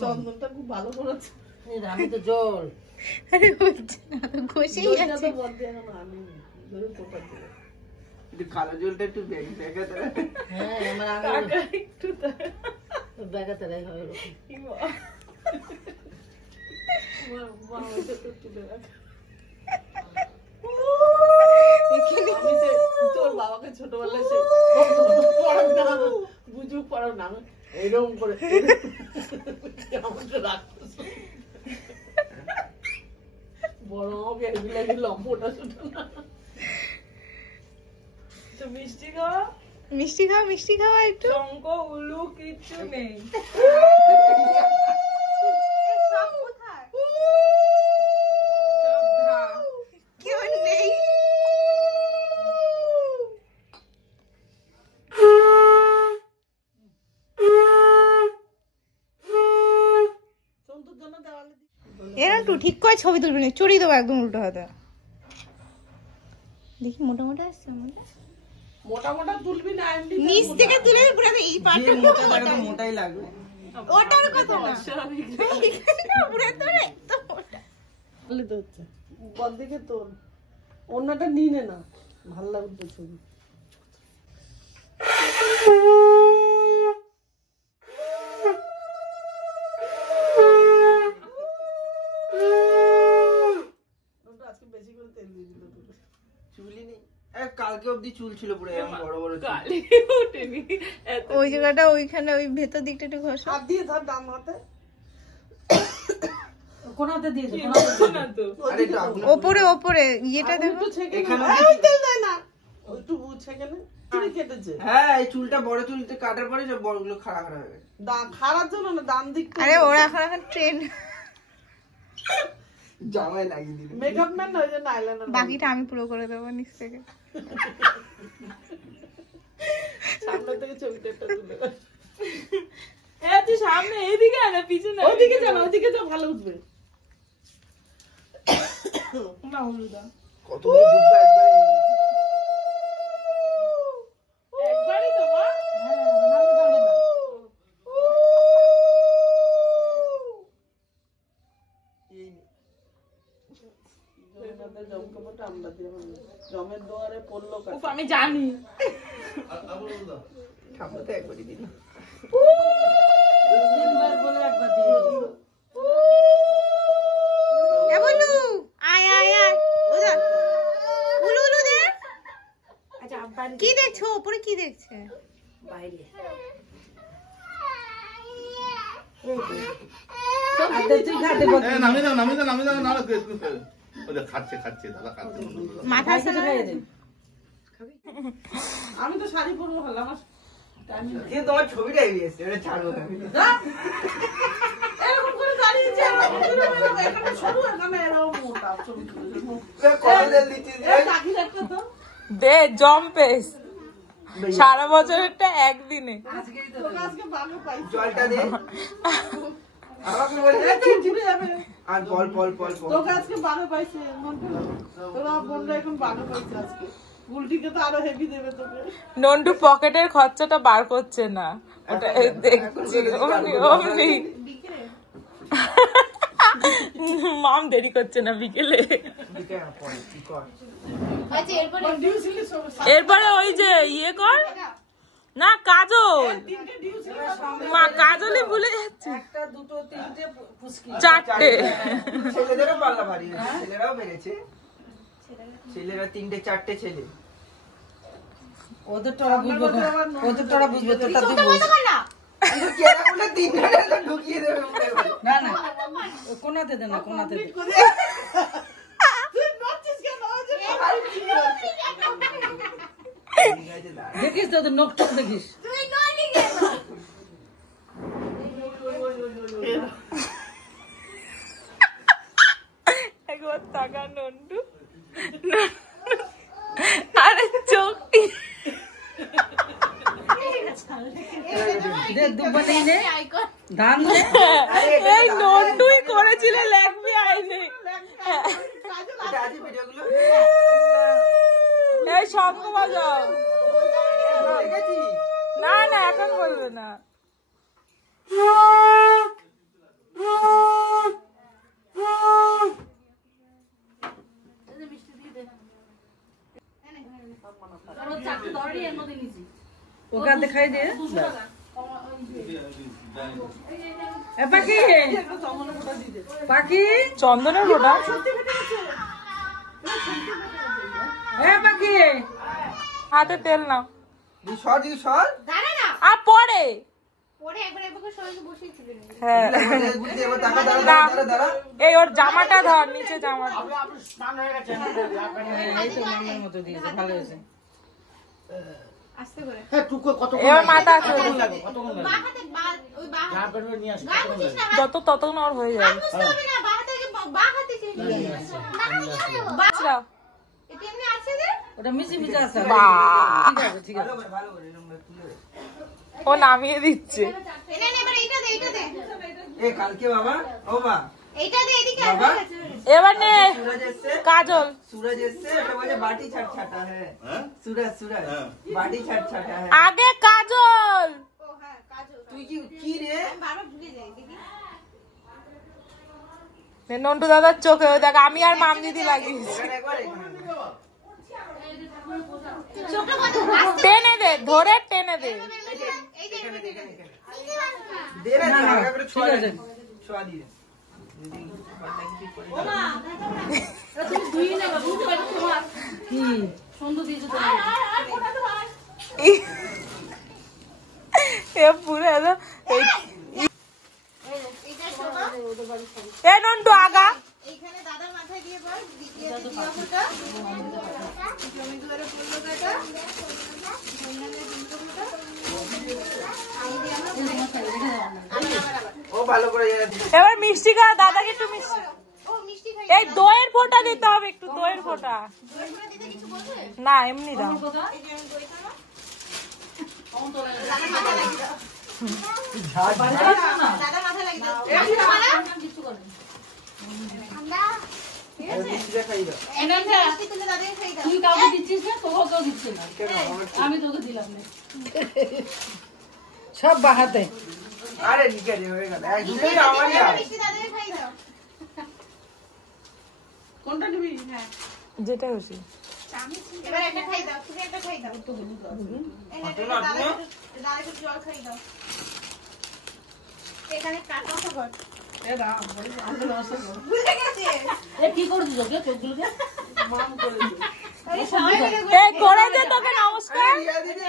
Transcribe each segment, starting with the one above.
চন্দনটা খুব ভালো করেছে। আমি তো জল আরে হচ্ছে না তো ঘষেই যাচ্ছে। একটু কালো জলটা একটু দেখাতে। হ্যাঁ আমার কাকা একটু ব্যাগাতে রাখ হয় তোর বাবাকে ছোটবেলায় সে বুঝুক পড়াও না এরকম করে বড় হবে এগুলো লম্পটা ছোট না। তো মিষ্টি খাওয়া, মিষ্টি খাওয়া, মিষ্টি খাওয়া একটু। শঙ্খ উলু কিচ্ছু নেই। এরকম ঠিক করে ছবি তুলবি না, চড়িয়ে দেবো একদম উল্টো হাতে। দেখি মোটা মোটা আসছে আমাদের। মোটা মোটা তুলবি না, নিচ থেকে তুলে পুরো এই পাটটা মোটা মোটাই লাগবে। ওটার কথা না, পুরো তোর একদম মোটা বলে তো হচ্ছে বল দিকে তোর অন্যটা নিয়ে না, ভালো লাগবে ছবি। কালকে অব্দি চুল ছিল পুরো এরকম বড় বড় কালি ওঠেনি। ওই জায়গাটা ওইখানে ওই ভেতর দিকটা একটু ঘষো। হাত দিয়ে ধর ডান হাতে, কোন হাতে দিয়েছো? না তো আরে ওপরে ওপরে ইয়েটা দেখো এখানে তেল দেয় না, একটু বুঝছে কেন চুল কেটেছে। হ্যাঁ এই চুলটা বড় চুলতে কাটার পরে সব বড়গুলো খাড়া খাড়া হয়ে গেছে। খাড়ার জন্য না, ডান দিক। আরে ওরা এখন ট্রেন জামাই লাগিয়ে দিল মেকআপ ম্যান না, ওই জন্য আইলাইনার। বাকিটা আমি পুরো করে দেবো নিচ থেকে। সামনে থেকে ছবিটা একটা তুলে এ তুই সামনে এইদিকে আয় না, পিছনে ওইদিকে যা, ওইদিকে যা, ভালো উঠবে না। হলুদা কত ডুববা একবারই তো মা। জমের দুয়ারে পড়লো, আমি জানি ঠাম্মাতে একবারই দিল। তিনবার বলে একবার দিয়ে দিল। এ বলু আয় আয় আয় ওদা উলু উলু দে। আচ্ছা আব্বা কি দেখছো উপরে, কি দেখছে বাইরে আচ্ছা তুই খাতে বল। নামি দাও নামি দাও নামি দাও, না ওটা খাচ্ছে খাচ্ছে দাদা খাচ্ছে। মাথা খাইয়ে দে। আমি তো শাড়ি পরবো ভালো, আমার কিন্তু তোমার ছবিটা এসেছে, এটা ছাড়বো এরকম করে দাঁড়িয়েছে, এখানে সরু এখানে এরকম মোটা ছবি দে জম্পেস সারা বছরেরটা একদিনে। জলটা দে আমাকে বলছে চুপে যাবে আর বল বল বল তোকে আজকে বাগে পাইছে তোরা বন্ধুরা এখন বাগে পাইছে আজকে। উল্টিকে তো আরো হেভি দেবে তোকে। নন্টু পকেটের খরচাটা বার করছে না, ওটা দেখছি অমনি মাম দেরি করছে না বিকেলে। এরপরে ওই যে ইয়ে কর না, কাজল মা, কাজলই ভুলে যাচ্ছে। একটা দুটো তিনটে পুচকি, চারটে ছেলেদেরও পাল্লা ভারী, ছেলেরাও বেড়েছে, ছেলেরা তিনটে চারটে ছেলে। ওদের তোরা বুঝবে, ওদের তোরা বুঝবে, তোরটা তুই বুঝ না না কোনাতে দে না, কোনাতে দে। দেখিস তো নখ টক দেখিস। এবার তাকা নন্টু। আরে চোখ এই নন্টুই করেছিল লাগবে আইনে। এই শঙ্খ বাজাও। না না এখন বলবে না। ওকে দেখাই দে পাখি পাখি চন্দনের ফোঁটা পাখি হাতে তেল নাও দাঁড়া না আর পরে পরে একবার একবার সবাইকে বসিয়েছিলেন হ্যাঁ না এই ওর জামাটা ধর নিচে জামাটা এই তো মামার মতো দিয়েছে ভালো হয়েছে আস্তে করে এবার মাথা আছে বাঁ হাতে ওই বাঁ হাতে গায়ে মুছিস না যত ততক্ষণ ওর হয়ে যাবে বুঝতে হবে না বাঁ হাতে ছিল বাঁচলাও এটা এমনি আছে রে ওটা মিশি মিশি আছে বাহ ঠিক আছে ঠিক আছে ও নামিয়ে দিচ্ছে এনে নে এবার এইটা দে কালকে বাবা ও মা এইটা দে এদিকে বাবা এবার নে सूरज এসছে কাজল सूरज এসছে এটা বলে বাটি ছাট ছাটা है सूरज বাটি ছাট ছাটা है আগে কাজল ও হ্যাঁ কাজল তুই কি রে আমি বারবার ভুলে যাই দেখি নন্টু দাদার চোখে ওই দেখ আমি আর মাম দিদি লাগিয়েছি এখানে একবার চোখটা কত আস্তে টেনে দে ধরে টেনে দে এই যে দে না আগা করে ছোঁয়া দিয়ে এ পুরো একদম এইটা শোনা এ নন্টু আগা এইখানে দাদার মাথায় দিয়ে বল দিয়ে দিয়া ফোটা জমি দুয়ারে পড়লো কাটা ধন্যবাদ দিনটা ফোটা আমি দিয়ে আমি আবার ও ভালো করে এবার মিষ্টি খা দাদাকে একটু মিষ্টি ও মিষ্টি খাই এই দইয়ের ফোঁটা দিতে হবে একটু দইয়ের ফোঁটা দই করে দিতে কিছু বলবে না এমনি দাও এই যে আমি দই খাবো দাদা মাথা লাগি দাও দাদা মাথা লাগি দাও কিছু করবে আমরা মিষ্টিটা খাই দাও মিষ্টি তুলে দাদাকে খাই দাও তুই কাউকে দিচ্ছিস না তোকেও দিচ্ছি না আমি তোকে দিলাম না সব বাহাতে আরে লিখে দে হয়ে গেল এক দুটোই আমারই আছে মিষ্টি দাদাকে খাই দাও কোনটা নিবি হ্যাঁ যেটা খুশি এবার একটা খাই দাও তুমি একটা খাই দাও দাদাকে জল খাই দাও এখানে কাটা খবর ভুলে গেছে কি করে দিল চোখগুলোকে সবাই মিলে এই করেছে তোকে নমস্কার রিয়া দিদি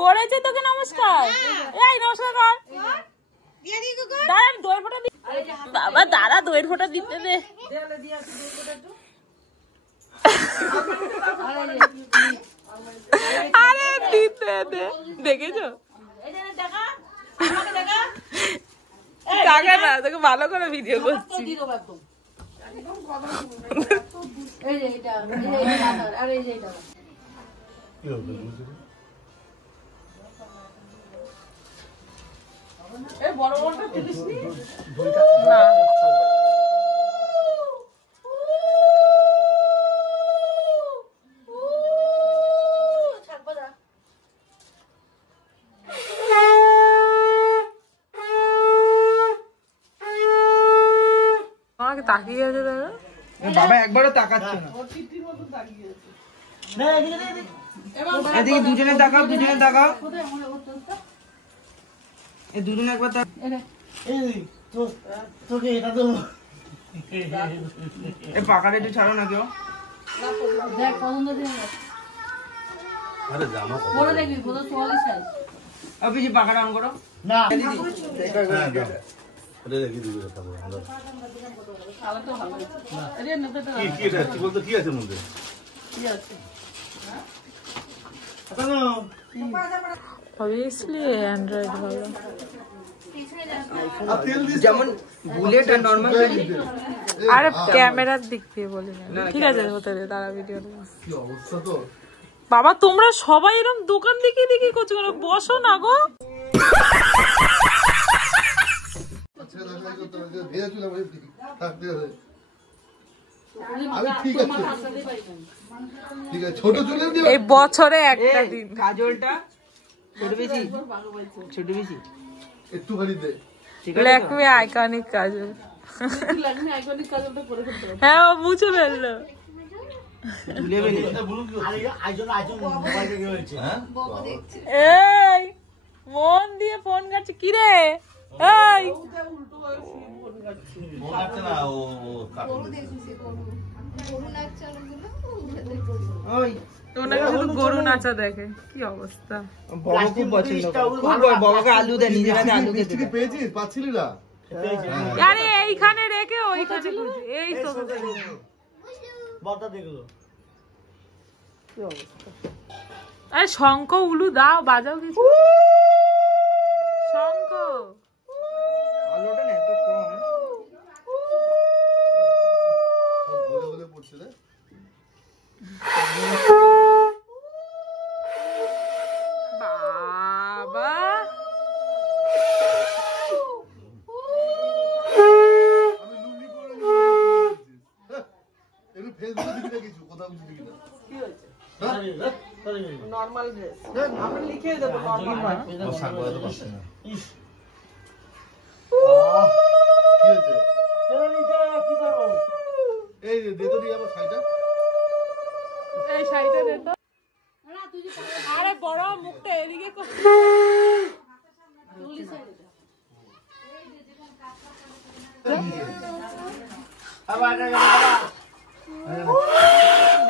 করেছে তোকে নমস্কার এই নমস্কার কর দিয়ে দিই কুকুর দাঁড়া আমি দইয়ের ফোঁটা দিই বাবা দাঁড়া দইয়ের ফোঁটা দিতে দে আরে দিতে দে দেখেছো টাকা না তোকে ভালো করে ভিডিও করছি এই বড় বড়টা তুলিস নি না আমাকে তাকিয়ে আছে দাদা বাবা একবারও তাকাচ্ছে না ওর টিটির মতো দাঁড়িয়ে আছে এদিকে দুজনে তাকাও এই দুজনে একবার এই পাকাটা একটু ছাড়ো না কেউ দেখ পছন্দ দিয়ে আরে জামা পরে দেখবি বোধ 44 সাইজ অফিসে পাকাটা অন করো হ্যাঁ আরে দেখি দিবি তারপর তাহলে তো ভালো আরে নেতে তো কি এটা কি বলতো কি আছে মধ্যে কি আছে অবভিয়াসলি অ্যান্ড্রয়েড ভালো যেমন বুলেট আর নর্মাল আরে ক্যামেরার দিক দিয়ে বলি না, ঠিক আছে হতে দে, তারা ভিডিও কি অবস্থা তো। বাবা তোমরা সবাই এরকম দোকান দেখি দেখি করছো কেন? বসো না গো। আমি ঠিক আছে, ঠিক আছে, ছোট চুলে এই বছরে একটা দিন কাজলটা ছোট বেশি, ছোট বেশি একটুখানি দে। ল্যাকমি আইকনিক কাজল। হ্যাঁ ও মুছে ফেললো। এই মন দিয়ে ফোন কাটছে কি রে? এই ওনাকে শুধু গরু নাচা দেখে, কি অবস্থা। বাবা খুব পছন্দ করে, খুব বাবাকে আলু দেয়, নিজের হাতে আলু খেতে দেয়। পেয়েছিস, পাচ্ছিলি না? আরে এইখানে রেখে ওইখানে খুঁজে, এই তো আরে শঙ্খ উলু দাও, বাজাও কিছু। শঙ্খ আলুটা না এত কম। বলে বলে পড়ছে রে। বাবা আমি লুঙ্গি পরে একটু ফেসবুকে দিবি না কিছু, কোথাও কিছু দিবি না। কি হয়েছে? নর্মাল ড্রেস আমরা লিখে দেবো নর্মাল। কি হয়েছে? এই দে তো দিয়ে আমার শাড়িটা। এই শাড়িটা দে তো। আরে বড় মুখটা এদিকে কর।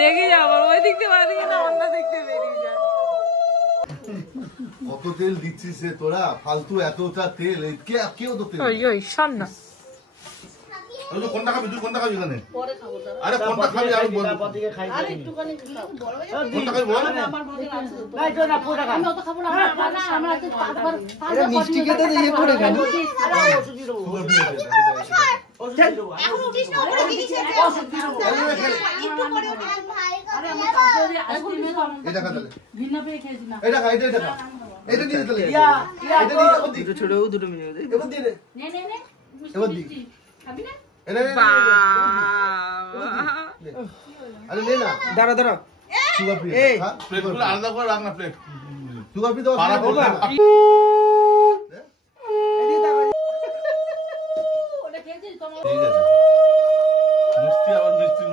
দেখে যাবো ওই দিক দিয়ে বাড়ি না অন্য দিক দিয়ে বেরিয়ে যায়। কত তেল দিচ্ছিস রে তোরা, ফালতু এতটা তেল, কেউ তো তেল। ওই ওই শোন না, কোনটা খাবি তুই, কোনটা খাবি এখানে? আরে কোনটা খাবি আমি বলবো। আর একটুখানি খাও। কোনটা খাবি বল। আমার ভাগে আছে তো। এটা মিষ্টি খেতে তো ইয়ে করে কেন? সুগার ফ্রি আছে। এখন উঠিস না, উপরে দিদিস এটা। একটু পরে উঠে ভাই এটা খা তাহলে। এটা খা, এটা খা। এটা দিয়ে দে তাহলে। এটা দিয়ে এবার দি। দুটো ছোট দুটো মিনিট দে। এবার দিয়ে দে। এবার দি। এটা নে, বাবা আরে নে না। দাঁড়া দাঁড়া। Sugar free. এই। হ্যাঁ, প্লেটগুলো আলাদা করে রাখ না, প্লেট সুগার ফ্রি তো পাড়া আছে। করবে। ঠিক আছে। মিষ্টি আবার মিষ্টি